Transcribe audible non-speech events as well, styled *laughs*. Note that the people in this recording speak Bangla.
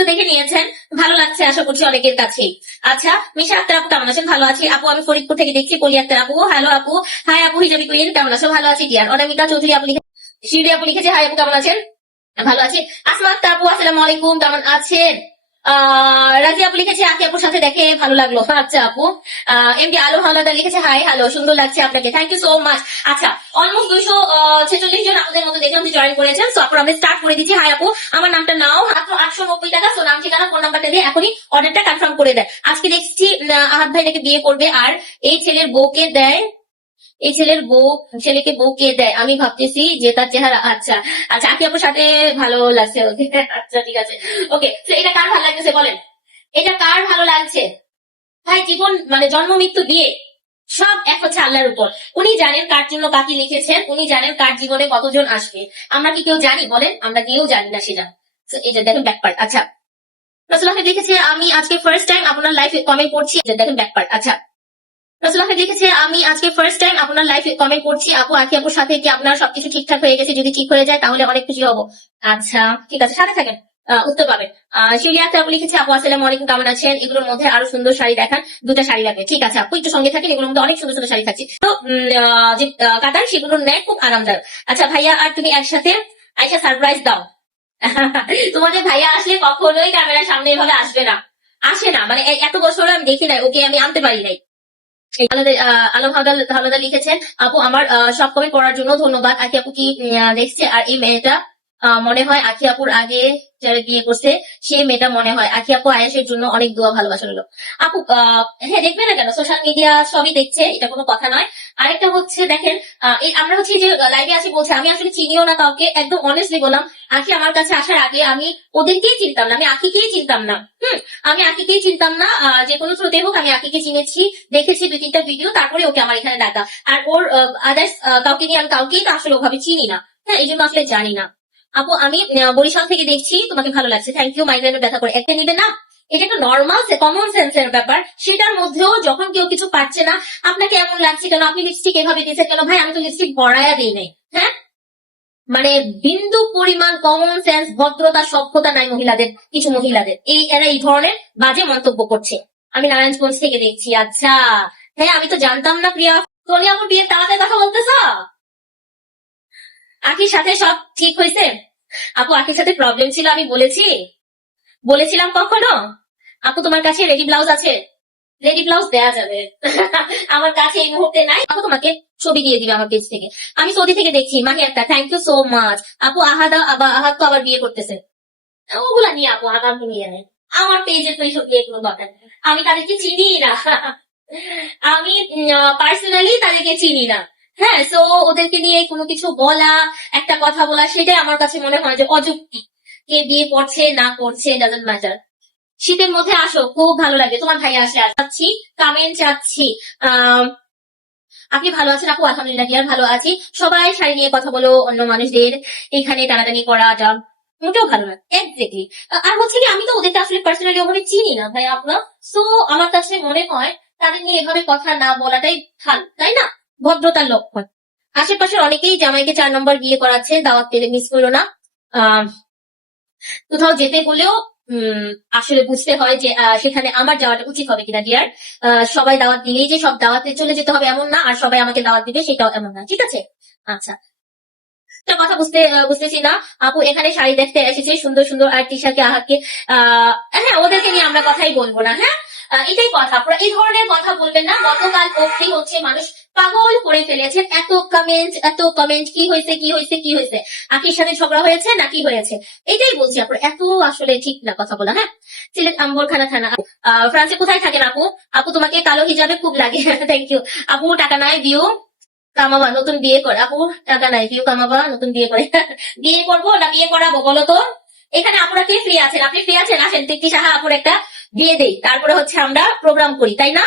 তো দেখে নিয়েছেন। ভালো লাগছে আশা করছি অনেকের কাছেই। আচ্ছা মিশা আক্তার আপু কেমন আছেন? ভালো আছি। আপু, আমি ফরিদপুর থেকে দেখছি, পলি আক্তার আপু। হ্যালো আপু। হাই আপু, হিজাবি কুইন কেমন আছো? ভালো আছি ডিয়ার অনামিকা চৌধুরী আপু লিখে শিউরি আপু লিখেছে। হাই আপু, কেমন আছেন? ভালো আছি। আসমা আক্তার আপু, আসসালামু আলাইকুম, কেমন আছেন? রাজি আপু লিখেছে আকি আপুর সাথে দেখে ভালো লাগল। আচ্ছা আপু এমডি আলো হাওলাদার লিখেছে হাই হ্যালো সুন্দর লাগছে আপনাকে। থ্যাংক ইউ সো মাচ আচ্ছা অলমোস্ট দুইশো ছেচল্লিশ জন আমাদের মধ্যে দেখলাম যে জয়েন করেছেন। সো আপু আমি স্টার্ট করে দিচ্ছি। হাই আপু আমার নামটা নাও। মাত্র আটশো নব্বই টাকা সো নাম ঠিকানা ফোন নাম্বারটা দিয়ে এখনই অর্ডারটা কনফার্ম করে দেয়। আজকে দেখছি আহ, আহাদ ভাই নাকি বিয়ে করবে আর এই ছেলের বউকে দেয় এই ছেলের বউ, ছেলেকে বউ কে দেয়? আমি ভাবতেছি যে তার চেহারা আচ্ছা। আচ্ছা আকি আপুর সাথে ভালো লাগছে ওকে আচ্ছা ঠিক আছে। ওকে এটা কার ভালো লাগতেছে বলেন? এটা কার ভালো লাগছে? ভাই, জীবন মানে জন্ম, মৃত্যু, বিয়ে, সব এক হচ্ছে আল্লাহর উপর। উনি জানেন কার জন্য কাকি লিখেছেন, উনি জানেন কার জীবনে কতজন আসবে। আমরা কি কেউ জানি বলেন? আমরা কেউ জানি না সেটা। এই দেখেন ব্যাক পার্ট আচ্ছা। রসুল্লাহকে দেখেছে, আমি আজকে ফার্স্ট টাইম আপনার লাইফে কমেন্ট করছি যে দেখেন ব্যাক পার্ট আচ্ছা। রসুল্লাহকে দেখেছে, আমি আজকে ফার্স্ট টাইম আপনার লাইফে কমেন্ট করছি। আপু আকি আপুর সাথে কি আপনার সবকিছু ঠিকঠাক হয়ে গেছে? যদি ঠিক হয়ে যায়, তাহলে অনেক খুশি হব। আচ্ছা ঠিক আছে, সাথে থাকেন উত্তর পাবেন। শিলিয়া আপু লিখেছে, আপু, আসসালামু আলাইকুম, কেমন আছেন? এগুলোর মধ্যে আরও সুন্দর শাড়ি দেখান দুটা শাড়ি লাগবে ঠিক আছে, আপু, একটু সঙ্গে থাকেন, এগুলোর মধ্যে অনেক সুন্দর সুন্দর শাড়ি থাকছে। তো যে কাতার সেগুলো নেয় খুব আরামদায়ক। আচ্ছা ভাইয়া, আর তুমি একসাথে আইসা সারপ্রাইজ দাও। *laughs* তোমাদের ভাইয়া আসলে কখনোই ক্যামেরার সামনে এভাবে আসবে না। আসে না মানে এত বছর আমি দেখি নাই, ওকে আমি আনতে পারি নাই। আলম হাদাল হাওলাদার লিখেছেন, আপু, আমার সব কমেন্ট পড়ার জন্য ধন্যবাদ। আখি আপু কি দেখছে? আর এই মেয়েটা মনে হয় আখি আপুর আগে যারা বিয়ে করছে, সেই মেয়েটা মনে হয় আখি আপু আয়াসের জন্য অনেক দোয়া ভালোবাসা হলো আপু হ্যাঁ দেখবে না কেন? সোশ্যাল মিডিয়া সবই দেখছে, এটা কোনো কথা নয়। আরেকটা হচ্ছে, দেখেন আমরা হচ্ছে যে লাইভে আসি বলছে, আমি আসলে চিনিও না কাউকে, একদম অনেস্টলি বললাম, আখি আমার কাছে আসার আগে আমি ওদেরকেই চিনতাম না, আমি আখিকেই চিনতাম না, হুম, আমি আকিকেই চিনতাম না যে কোনো থ্রুতে হোক, আমি আকিকে চিনেছি, দেখেছি দুই তিনটা ভিডিও তারপরে ওকে আমার এখানে ডাকা আর ওর আদার্স কাউকে নিয়ে আমি কাউকেই তো আসলে ওভাবে চিনি না হ্যাঁ এই জন্য আসলে জানি না। আপু, আমি বরিশাল থেকে দেখছি, তোমাকে ভালো লাগছে। থ্যাংক ইউ মাইগ্রেনের ব্যথা করে। একটা নিবে না? এটা একটা নর্মাল কমন সেন্সের ব্যাপার। সেটার মধ্যেও যখন কেউ কিছু পাচ্ছে না, আপনাকে এমন লাগছে কেন? আপনি লিপস্টিক এভাবে দিয়েছেন কেন? ভাই, আমি তো লিপস্টিক ভরায়া দিই নাই হ্যাঁ? মানে বিন্দু পরিমাণ কমন সেন্স ভদ্রতা, সভ্যতা নাই মহিলাদের, কিছু মহিলাদের। এই এরা এই ধরনের বাজে মন্তব্য করছে। আমি নারায়ণগঞ্জ থেকে দেখছি আচ্ছা। হ্যাঁ আমি তো জানতাম না, প্রিয়া। সোনিয়াপুর বিয়ের তাড়াতাড়ি কথা বলতেছ? আখির সাথে সব ঠিক হয়েছে? আপু, আখির সাথে প্রবলেম ছিল, আমি বলেছি। বলেছিলাম কখনো? আপু, তোমার কাছে রেডি ব্লাউজ আছে? রেডি ব্লাউজ দেয়া যাবে। আমার কাছে এই মুহূর্তে নাই। আপু, তোমাকে ছবি দিয়ে দিবে আমার পেজ থেকে। আমি সৌদি থেকে দেখছি, মাহি একটা। থ্যাংক ইউ সো মাচ আপু, আহাদা আবার আহাদ তো আবার বিয়ে করতেছে। ওগুলা নিয়ে আপু আহাদ নিয়ে নেয়। আমার পেজে তো এইসব বিয়ে কোনো দরকার আমি তাদেরকে চিনি না। আমি পার্সোনালি তাদেরকে চিনি না। হ্যাঁ সো ওদেরকে নিয়ে কোনো কিছু বলা, একটা কথা বলা, সেটাই আমার কাছে মনে হয় যে অযুক্তি কে বিয়ে করছে, না করছে ডাজন্ট ম্যাটার শীতের মধ্যে আসো খুব ভালো লাগে তোমার ভাই আসে চাচ্ছি কামেন্ট চাচ্ছি আপনি ভালো আছেন আপু? আলহামদুলিল্লাহ আর ভালো আছি। সবাই শাড়ি নিয়ে কথা বলো অন্য মানুষদের এখানে টানাটানি করা যা মোটেও ভালো না এক্স্যাক্টলি আর হচ্ছে কি আমি তো ওদেরকে আসলে পার্সোনালি ওভাবে চিনি না ভাই আপনার সো আমার কাছে মনে হয় তাদের নিয়ে এভাবে কথা না বলাটাই ভালো তাই না? ভদ্রতার লক্ষণ। আশেপাশের অনেকেই জামাইকে চার নম্বর বিয়ে করাচ্ছে দাওয়াত পেলে মিস করল না। কোথাও যেতে উম, আসলে বুঝতে হয় যে সেখানে আমার যাওয়াটা উচিত হবে কিনা ডিয়ার সবাই দাওয়াত দিলেই যে সব দাওয়াতে চলে যেতে হবে এমন না, আর সবাই আমাকে দাওয়াত দিবে সেটাও এমন না, ঠিক আছে? আচ্ছা। কথা বুঝতে বুঝতেছি না। আপু, এখানে শাড়ি দেখতে এসেছে, সুন্দর সুন্দর, আর টিশাকে আহাকে আহ হ্যাঁ ওদেরকে নিয়ে আমরা কথাই বলব না হ্যাঁ? এটাই কথা এই ধরনের কথা বলবেন না। গতকাল অবধি হচ্ছে মানুষ পাগল করে ফেলেছেন এত কমেন্ট এত কমেন্ট কি হয়েছে কি হয়েছে কি হয়েছে? আকির সাথে ঝগড়া হয়েছে না কি হয়েছে? এটাই বলছি আপনার, এত আসলে ঠিক না কথা বলা হ্যাঁ? সিলেট আম্বর খানা থানা ফ্রান্সে কোথায় থাকেন আপু? আপু, তোমাকে কালো হিজাবে খুব লাগে *laughs* থ্যাংক ইউ আপু, টাকা নাই ভিউ কামাবা, নতুন বিয়ে করে, আপু, টাকা নাই ভিউ কামাবা, নতুন বিয়ে করে। বিয়ে করব না বিয়ে করাবো, বলো তো? এখানে আপনারা কে ফ্রি আছেন? আপনি ফ্রি আছেন? আসেন তৃপ্তি সাহা আপুর একটা বিয়ে দেই। তারপরে হচ্ছে আমরা প্রোগ্রাম করি, তাই না?